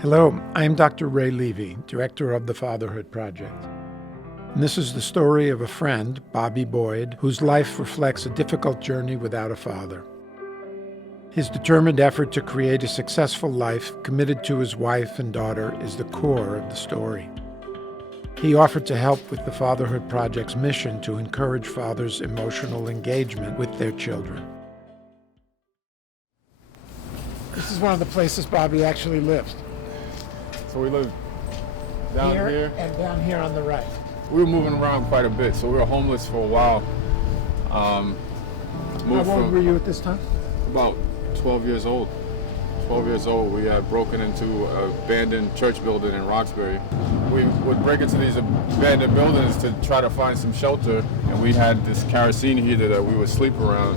Hello, I'm Dr. Ray Levy, director of the Fatherhood Project. And this is the story of a friend, Bobby Boyd, whose life reflects a difficult journey without a father. His determined effort to create a successful life committed to his wife and daughter is the core of the story. He offered to help with the Fatherhood Project's mission to encourage fathers' emotional engagement with their children. This is one of the places Bobby actually lives. So we live down here. And down here on the right. We were moving around quite a bit, so we were homeless for a while. How old were you at this time? About 12 years old. 12 years old, we had broken into an abandoned church building in Roxbury. We would break into these abandoned buildings to try to find some shelter, and we had this kerosene heater that we would sleep around.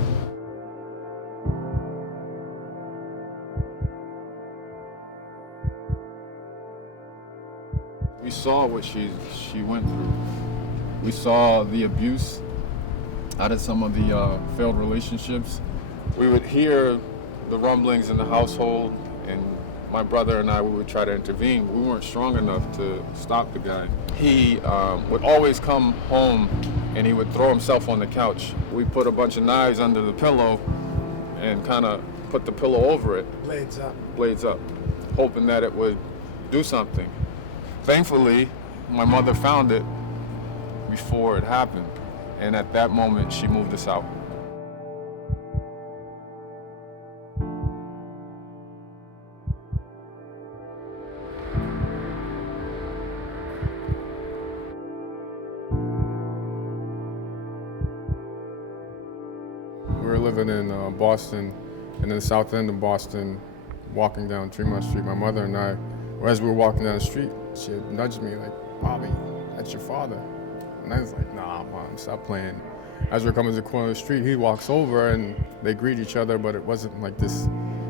We saw what she went through. We saw the abuse out of some of the failed relationships. We would hear the rumblings in the household, and my brother and I, we would try to intervene. We weren't strong enough to stop the guy. He would always come home and he would throw himself on the couch. We put a bunch of knives under the pillow and kind of put the pillow over it. Blades up, hoping that it would do something. Thankfully, my mother found it before it happened, and at that moment, she moved us out. We were living in Boston, and in the south end of Boston, walking down Tremont Street. My mother and I, as we were walking down the street, she had nudged me like, "Bobby, that's your father." And I was like, "Nah, Mom, stop playing." As we're coming to the corner of the street, he walks over and they greet each other, but it wasn't like this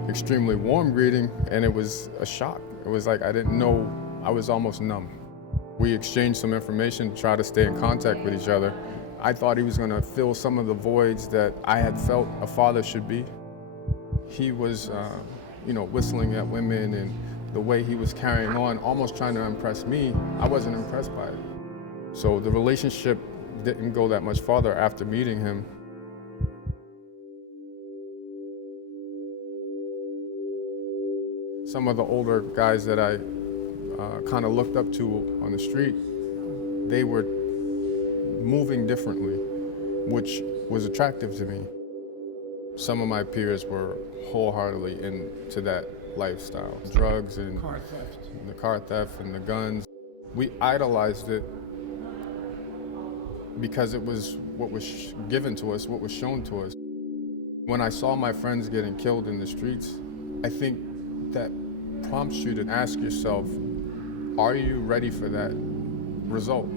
extremely warm greeting, and it was a shock. It was like I didn't know, I was almost numb. We exchanged some information to try to stay in contact with each other. I thought he was gonna fill some of the voids that I had felt a father should be. He was, whistling at women, and the way he was carrying on, almost trying to impress me, I wasn't impressed by it. So the relationship didn't go that much farther after meeting him. Some of the older guys that I kind of looked up to on the street, they were moving differently, which was attractive to me. Some of my peers were wholeheartedly into that lifestyle. Drugs and the car theft and the guns. We idolized it because it was what was given to us, what was shown to us. When I saw my friends getting killed in the streets, I think that prompts you to ask yourself, are you ready for that result?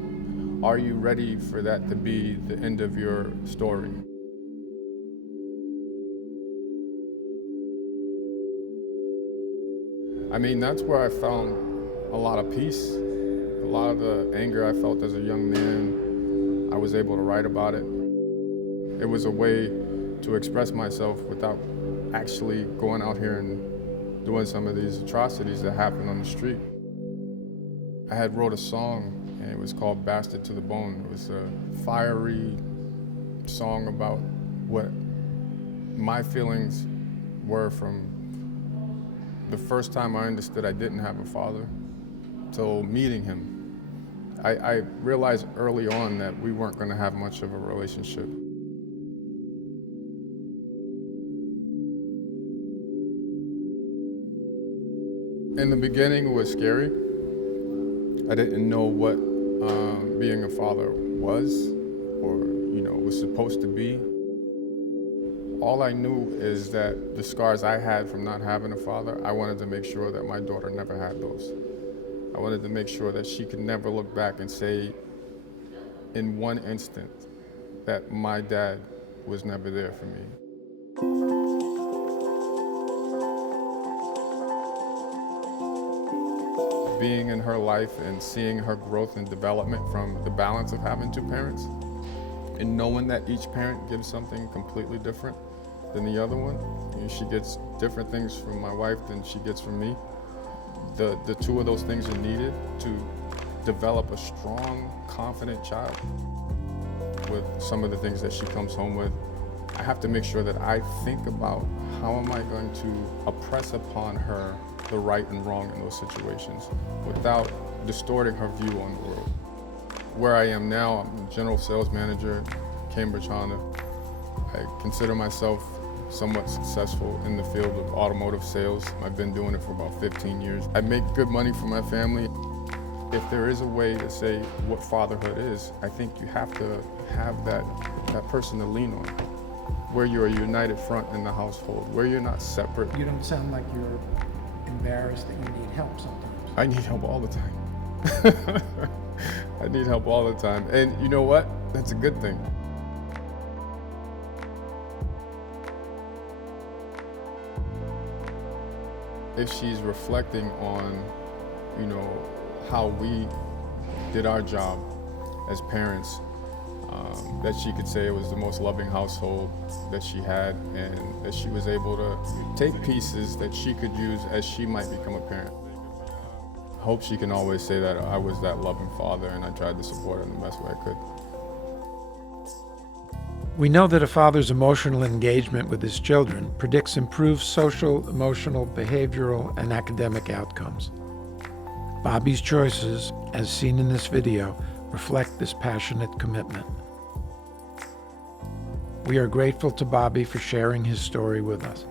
Are you ready for that to be the end of your story? I mean, that's where I found a lot of peace. A lot of the anger I felt as a young man, I was able to write about it. It was a way to express myself without actually going out here and doing some of these atrocities that happen on the street. I had wrote a song, and it was called Bastard to the Bone. It was a fiery song about what my feelings were from the first time I understood I didn't have a father till meeting him. I realized early on that we weren't going to have much of a relationship. In the beginning, it was scary. I didn't know what being a father was or, was supposed to be. All I knew is that the scars I had from not having a father, I wanted to make sure that my daughter never had those. I wanted to make sure that she could never look back and say in one instant that my dad was never there for me. Being in her life and seeing her growth and development from the balance of having two parents, and knowing that each parent gives something completely different than the other one. She gets different things from my wife than she gets from me. the two of those things are needed to develop a strong, confident child. With some of the things that she comes home with, I have to make sure that I think about how am I going to impress upon her the right and wrong in those situations without distorting her view on the world. Where I am now, I'm general sales manager, Cambridge Honda. I consider myself somewhat successful in the field of automotive sales. I've been doing it for about 15 years. I make good money for my family. If there is a way to say what fatherhood is, I think you have to have that person to lean on, where you're a united front in the household, where you're not separate. You don't sound like you're embarrassed that you need help sometimes. I need help all the time. I need help all the time. And you know what? That's a good thing. If she's reflecting on, how we did our job as parents, that she could say it was the most loving household that she had, and that she was able to take pieces that she could use as she might become a parent. I hope she can always say that I was that loving father and I tried to support her in the best way I could. We know that a father's emotional engagement with his children predicts improved social, emotional, behavioral, and academic outcomes. Bobby's choices, as seen in this video, reflect this passionate commitment. We are grateful to Bobby for sharing his story with us.